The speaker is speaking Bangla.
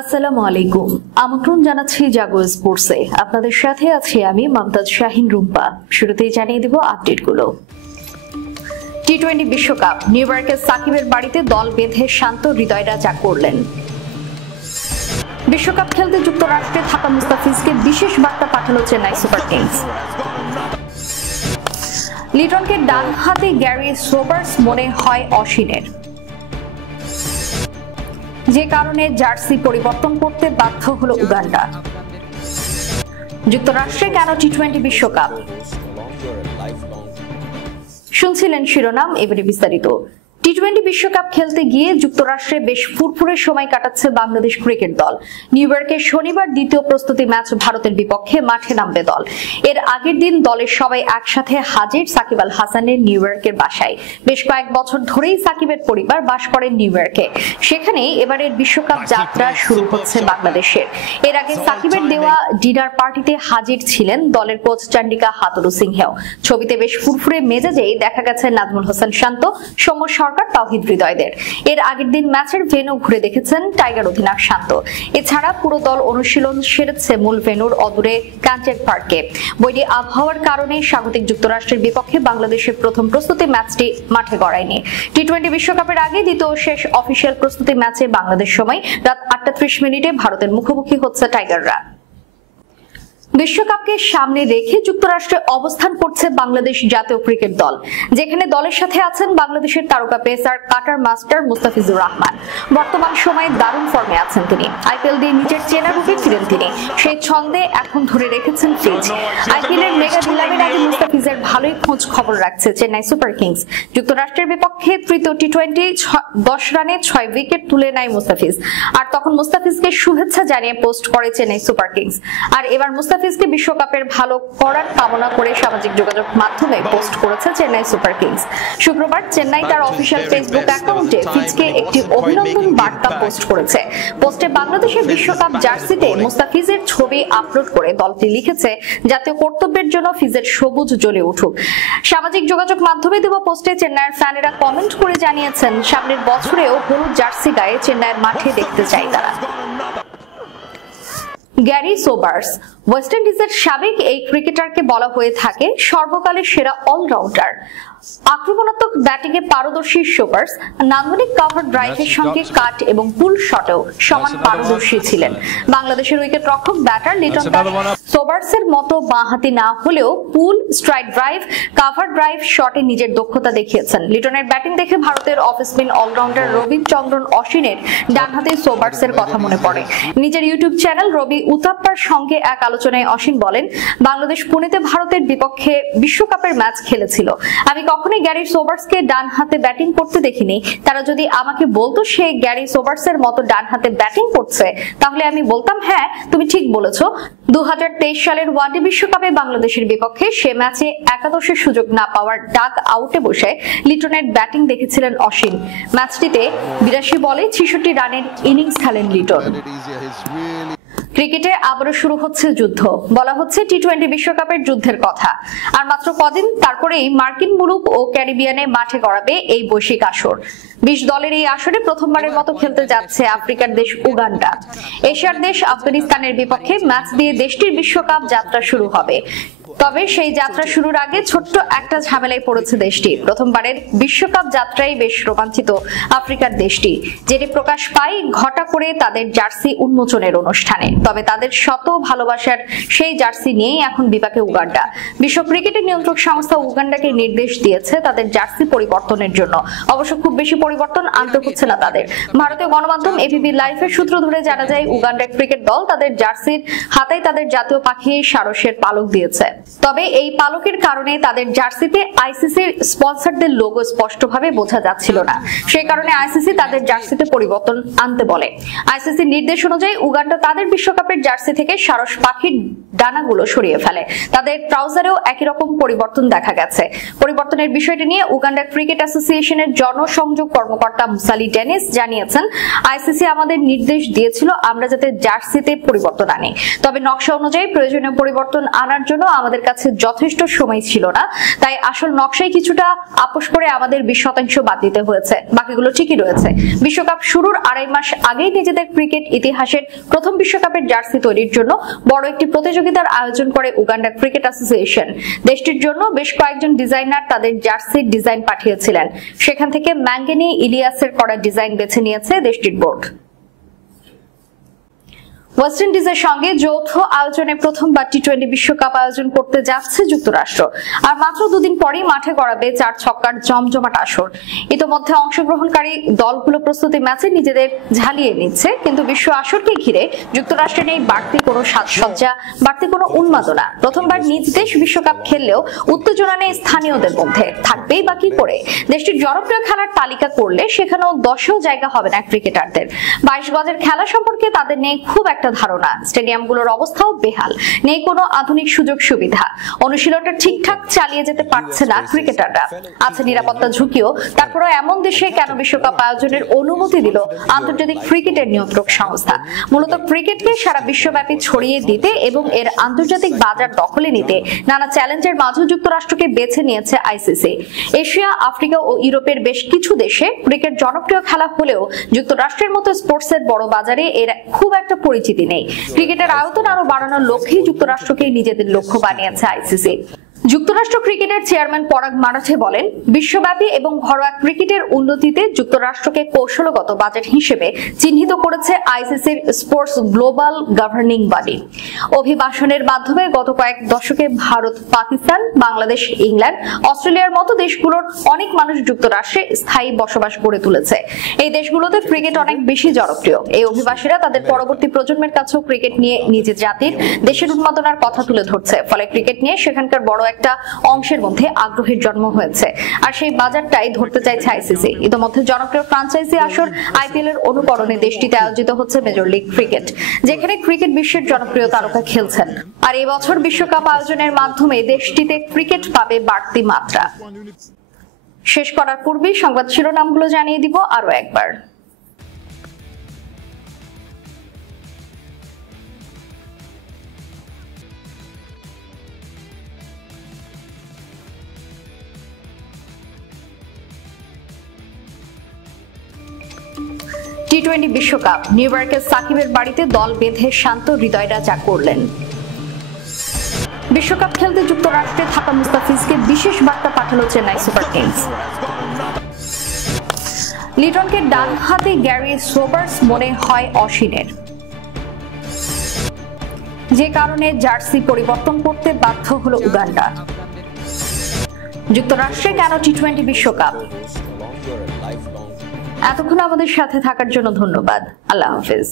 আসসালামু আলাইকুম। আমন্ত্রণ জানাচ্ছি জাগো স্পোর্টসে। আপনাদের সাথে আছি আমি মমতাজ শাহিন রুম্পা। শুরুতেই জানিয়ে দেব আপডেটগুলো। টি-20 বিশ্বকাপ, নিউ ইয়র্কের সাকিবের বাড়িতে দল বেঁধে শান্ত হৃদয়রা যা করলেন। বিশ্বকাপ খেলতে যুক্তরাষ্ট্রে থাকা মুস্তাফিজকে বিশেষ বার্তা পাঠালো চেন্নাই সুপার কিংস। লিটনকে ডান হাতে গ্যারি সোবার্স মনে হয় অশ্বিনের, যে কারণে জার্সি পরিবর্তন করতে বাধ্য হলো উগান্ডা। যুক্তরাষ্ট্রে কেন টি-20 বিশ্বকাপ? শুনছিলেন শিরোনাম, এবারে বিস্তারিত। টি-20 বিশ্বকাপ খেলতে গিয়ে যুক্তরাষ্ট্রে বেশ ফুরফুরে সময় কাটাচ্ছে বাংলাদেশ ক্রিকেট দল। নিউ ইয়র্কে শনিবার দ্বিতীয় প্রস্তুতি ম্যাচ ভারতের বিপক্ষে মাঠে নামবে দল। এর আগের দিন দলের সবাই একসাথে হাজির সাকিব আল হাসানের নিউ ইয়র্কের বাসায়। বেশ কয়েক বছর ধরেই সাকিবের পরিবার বাস করেন নিউ ইয়র্কে। সেখানে এবারের বিশ্বকাপ যাত্রা শুরু হচ্ছে বাংলাদেশের। এর আগে সাকিবের দেওয়া ডিনার পার্টিতে হাজির ছিলেন দলের কোচ চন্ডিকা হাথুরু সিংহেও। ছবিতে বেশ ফুরফুরে মেজাজেই দেখা গেছে নাজমুল হোসেন শান্ত, সৌম্য সরকার, তাওহিদ হৃদয়দের। এর আগের দিন ম্যাচের ভেন্যু ঘুরে দেখেছেন টাইগার অধিনায়ক শান্ত। এছাড়া পুরো দল অনুশীলন সেরেছে মূল ভেন্যুর অদূরে কাঞ্চের পার্কে। বৈরী আবহাওয়ার কারণে স্বাগতিক যুক্তরাষ্ট্রের বিপক্ষে বাংলাদেশের প্রথম প্রস্তুতি ম্যাচটি মাঠে গড়ায়নি। টি-20 বিশ্বকাপের আগে দ্বিতীয় শেষ অফিসিয়াল প্রস্তুতি ম্যাচে বাংলাদেশ সময় রাত 8:30 মিনিটে ভারতের মুখোমুখি হচ্ছে টাইগাররা। বিশ্বকাপকে সামনে রেখে যুক্তরাষ্ট্রে অবস্থান করছে বাংলাদেশ জাতীয় ক্রিকেট দল, যেখানে দলের সাথে আছেন বাংলাদেশের তারকা pacer cutter master Mustafizur Rahman. বর্তমান সময়ে দারুণ ফর্মে আছেন তিনি। আইপিএল দিয়ে নিজের চেনা রূপে ফিরেন তিনি। সেই ছন্দে এখন ধরে রেখেছেন ফিজ। আইপিএলের মেগা নিলামের আগে মুস্তাফিজের ভালোই খোঁজ খবর রাখছে চেন্নাই সুপার কিংস। যুক্তরাষ্ট্রের বিপক্ষে তৃতীয় টি-20 10 রানে 6 উইকেট তুলে নেয় মুস্তাফিজ। আর তখন মুস্তাফিজকে শুভেচ্ছা জানিয়ে পোস্ট করে চেন্নাই সুপার কিংস। আর এবার মুস্তাফিজকে বিশ্বকাপের ভালো করার কামনা করে সামাজিক যোগাযোগ মাধ্যমে পোস্ট করেছে চেন্নাই সুপার কিংস। শুক্রবার চেন্নাই তার অফিসিয়াল ফেসবুক অ্যাকাউন্টে ফিজকে একটি অভিনন্দন বার্তা পোস্ট করেছে। পোস্টে বাংলাদেশের বিশ্বকাপ জার্সিতে মুস্তাফিজের ছবি আপলোড করে দলটি লিখেছে, জাতীয় কর্তব্যের জন্য ফিজের সবুজ জ্বলে উঠুক। সামাজিক যোগাযোগ মাধ্যমে দেওয়া পোস্টে চেন্নাইয়ের ফ্যানেরা কমেন্ট করে জানিয়েছেন, সামনের বছরেও হলুদ জার্সি গায়ে চেন্নাইয়ের মাঠে দেখতে চাই তারা। গ্যারি সোবার্স, ওয়েস্ট ইন্ডিজের সাবেক এই ক্রিকেটারকে বলা হয়ে থাকে সর্বকালের সেরা অলরাউন্ডার। আক্রমণাত্মক ব্যাটিংয়ে পারদর্শী সোবার্স নান্দনিক কভার ড্রাইভের সঙ্গে কাট এবং পুল শটেও সমান পারদর্শী ছিলেন। বাংলাদেশের উইকেট রক্ষক ব্যাটার লিটন সোবার্সের মতো বাঁহাতি না হলেও পুল, স্ট্রাইক ড্রাইভ, কভার ড্রাইভ শটে নিজের দক্ষতা দেখিয়েছেন। লিটনের ব্যাটিং দেখে ভারতের অফ স্পিন অলরাউন্ডার রবীন্দ্রচন্দ্রন অশ্বিনের ডানহাতে সোবার্সের কথা মনে পড়ে। নিজের ইউটিউব চ্যানেল রবি উতাপ্পার সঙ্গে এক আলোচনায় অশ্বিন বলেন, বাংলাদেশ পুনেতে ভারতের বিপক্ষে বিশ্বকাপের ম্যাচ খেলেছিল। আমি কখনোই গ্যারি সোবার্সকে ডান হাতে ব্যাটিং করতে দেখিনি। তারা যদি আমাকে বলতো সে গ্যারি সোবার্সের মতো ডান হাতে ব্যাটিং করছে, তাহলে আমি বলতাম হ্যাঁ তুমি ঠিক বলেছো। 2023 সালের ওয়ানডে বিশ্বকাপে বাংলাদেশের বিপক্ষে সে ম্যাচে একাদশের সুযোগ না পাওয়ার ডাক আউটে বসে লিটনের ব্যাটিং দেখেছিলেন অশ্বিন। ম্যাচটিতে 82 বলে 66 রানের ইনিংস খেলেন লিটন। ক্রিকেটে আবারও শুরু হচ্ছে যুদ্ধ। বলা হচ্ছে টি-20 বিশ্বকাপের যুদ্ধের কথা। আর মাত্র কদিন তারপরেই মার্কিন মুলুক ও ক্যারিবিয়ানে মাঠে গড়াবে এই বৈশ্বিক আসর। 20 দলের এই আসরে প্রথমবারের মতো খেলতে যাচ্ছে আফ্রিকার দেশ উগান্ডা। এশিয়ার দেশ আফগানিস্তানের বিপক্ষে ম্যাচ দিয়ে দেশটির বিশ্বকাপ যাত্রা শুরু হবে। তবে সেই যাত্রা শুরুর আগে ছোট্ট একটা ঝামেলায় পড়েছে দেশটি। প্রথমবারের বিশ্বকাপ যাত্রায় বেশ রোমাঞ্চিত আফ্রিকার দেশটি, যেটি প্রকাশ পায় ঘটা করে তাদের জার্সি উন্মোচনের অনুষ্ঠানে। তবে তাদের শত ভালোবাসার সেই জার্সি নিয়েই এখন বিপাকে উগান্ডা। বিশ্ব ক্রিকেটের নিয়ন্ত্রক সংস্থা উগান্ডাকে নির্দেশ দিয়েছে তাদের জার্সি পরিবর্তনের জন্য। অবশ্য খুব বেশি পরিবর্তন আনতে হচ্ছে না তাদের। ভারতীয় গণমাধ্যম এবিপি লাইভের সূত্র ধরে জানা যায়, উগান্ডার ক্রিকেট দল তাদের জার্সির হাতায় তাদের জাতীয় পাখি সারসের পালক দিয়েছে। তবে এই পালকের কারণে তাদের জার্সিতে আইসিসির স্পন্সরদের লোগো স্পষ্টভাবে বোঝা যাচ্ছিল না। সেই কারণে আইসিসি তাদের জার্সিতে পরিবর্তন আনতে বলে। আইসিসির নির্দেশ অনুযায়ী উগান্ডা তাদের বিশ্বকাপের জার্সি থেকে সারস পাখির ডানাগুলো সরিয়ে ফেলে। তাদের ট্রাউজারেও একই রকম পরিবর্তন দেখা গেছে। পরিবর্তনের বিষয়টি নিয়ে উগান্ডা ক্রিকেট অ্যাসোসিয়েশনের জনসংযোগ কর্মকর্তা মুসালি ডেনিস জানিয়েছেন, আইসিসি আমাদের নির্দেশ দিয়েছিল আমরা যাতে জার্সিতে পরিবর্তন আনি। তবে নকশা অনুযায়ী প্রয়োজনীয় পরিবর্তন আনার জন্য আমাদের কাছে যথেষ্ট সময় ছিল না, তাই আসল নকশায় কিছুটা আপোষ করে আমাদের 20% বাদ দিতে হয়েছে, বাকিগুলো ঠিকই রয়েছে। বিশ্বকাপ শুরুর 2.5 মাস আগেই নিজেদের ক্রিকেট ইতিহাসের প্রথম বিশ্বকাপের জার্সি তৈরির জন্য বড় একটি প্রতিযোগিতার আয়োজন করে উগান্ডা ক্রিকেট অ্যাসোসিয়েশন। দেশটির জন্য বেশ কয়েকজন ডিজাইনার তাদের জার্সির ডিজাইন পাঠিয়েছিলেন, সেখান থেকে ম্যাঙ্গেনি ইলিয়াসের করা ডিজাইন বেছে নিয়েছে দেশটির বোর্ড। ওয়েস্ট ইন্ডিজের সঙ্গে যৌথ আয়োজনে প্রথমবার টি-20 বিশ্বকাপ আয়োজন করতে যাচ্ছে যুক্তরাষ্ট্র। আর মাত্র দুদিন পরেই মাঠে গড়াবে 4 ছক্কার জমজমাট আসর। ইতোমধ্যে অংশগ্রহণকারী দলগুলো প্রস্তুতি ম্যাচে নিজেদের ঝালিয়ে নিচ্ছে, কিন্তু বিশ্ব আসরকে ঘিরে যুক্তরাষ্ট্রে নেই বাড়তি কোনো সাজসজ্জা, বাড়তি কোনো উন্মাদনা। প্রথমবার নিজ দেশ বিশ্বকাপ খেললেও উত্তেজনা নেই স্থানীয়দের মধ্যে। থাকবেই বা কি করে? দেশটির জনপ্রিয় খেলার তালিকা করলে সেখানেও 10এও জায়গা হবে না ক্রিকেটারদের। 22 গজের খেলা সম্পর্কে তাদের নেই খুব একটা ধারণা। স্টেডিয়ামগুলোর অবস্থাও বেহাল, নেই কোনো আধুনিক সুযোগ সুবিধা। অনুশীলনটা ঠিকঠাক চালিয়ে যেতে পারছে না ক্রিকেটাররা। আছে নিরাপত্তা ঝুঁকিও। তারপরেও এমন দেশে কেন বিশ্বকাপ আয়োজনের অনুমতি দিল আন্তর্জাতিক ক্রিকেটের নিয়ন্ত্রক সংস্থা? মূলত ক্রিকেটকে সারা বিশ্বব্যাপী ছড়িয়ে দিতে এবং এর আন্তর্জাতিক বাজার দখলে নিতে নানা চ্যালেঞ্জের মাঝে যুক্তরাষ্ট্রকে বেছে নিয়েছে আইসিসি। এশিয়া, আফ্রিকা ও ইউরোপের বেশ কিছু দেশে ক্রিকেট জনপ্রিয় খেলা হলেও যুক্তরাষ্ট্রের মতো স্পোর্টসের বড় বাজারে এর খুব একটা পরিচিতি নেই। ক্রিকেটের আয়তন আরো বাড়ানোর লক্ষ্যেই যুক্তরাষ্ট্রকে নিজেদের লক্ষ্য বানিয়েছে আইসিসি। যুক্তরাষ্ট্র ক্রিকেটের চেয়ারম্যান পরাগ মারাঠে বলেন, বিশ্বব্যাপী এবং ঘরোয়া ক্রিকেটের উন্নতিতে যুক্তরাষ্ট্রকে কৌশলগত বাজেট হিসেবে চিহ্নিত করেছে আইসিসির স্পোর্টস গ্লোবাল গভর্নিং বডি। অভিবাসনের মাধ্যমে গত কয়েক দশকে ভারত, পাকিস্তান, বাংলাদেশ, ইংল্যান্ড, অস্ট্রেলিয়ার মতো দেশগুলোর অনেক মানুষ যুক্তরাষ্ট্রে স্থায়ী বসবাস গড়ে তুলেছে। এই দেশগুলোতে ক্রিকেট অনেক বেশি জনপ্রিয়। এই অভিবাসীরা তাদের পরবর্তী প্রজন্মের কাছেও ক্রিকেট নিয়ে নিজের জাতির, দেশের উন্মাদনার কথা তুলে ধরছে। ফলে ক্রিকেট নিয়ে সেখানকার বড় একটা অংশের মধ্যে আগ্রহের জন্ম হয়েছে। আর সেই বাজারটাই ধরতে চাইছে আইসিসি। ইতোমধ্যে জনপ্রিয় ফ্রাঞ্চাইজি আসর আইপিএল এর অনুকরণে দেশটিতে আয়োজিত হচ্ছে মেজর লিগ ক্রিকেট, যেখানে ক্রিকেট বিশ্বের জনপ্রিয় তারকা খেলছেন। আর এই বছর বিশ্বকাপ আয়োজনের মাধ্যমে দেশটিতে ক্রিকেট পাবে বাড়তি মাত্রা। শেষ করার পূর্বেই সংবাদ শিরোনামগুলো জানিয়ে দিব আরো একবার। টি-20 বিশ্বকাপ, নিউ ইয়র্কের সাকিবের বাড়িতে দল বেঁধে শান্ত হৃদয়রা যা করলেন। বিশ্বকাপ খেলতে যুক্তরাষ্ট্রে থাকা মুস্তাফিজকে বিশেষ বার্তা পাঠালো চেন্নাই সুপার কিংস। লিটনকে ডান হাতে গ্যারি সোবার্স মনে হয় অসীনের, যে কারণে জার্সি পরিবর্তন করতে বাধ্য হলো উগান্ডা। যুক্তরাষ্ট্রে কেন টি-20 বিশ্বকাপ? এতক্ষণ আমাদের সাথে থাকার জন্য ধন্যবাদ। আল্লাহ হাফেজ।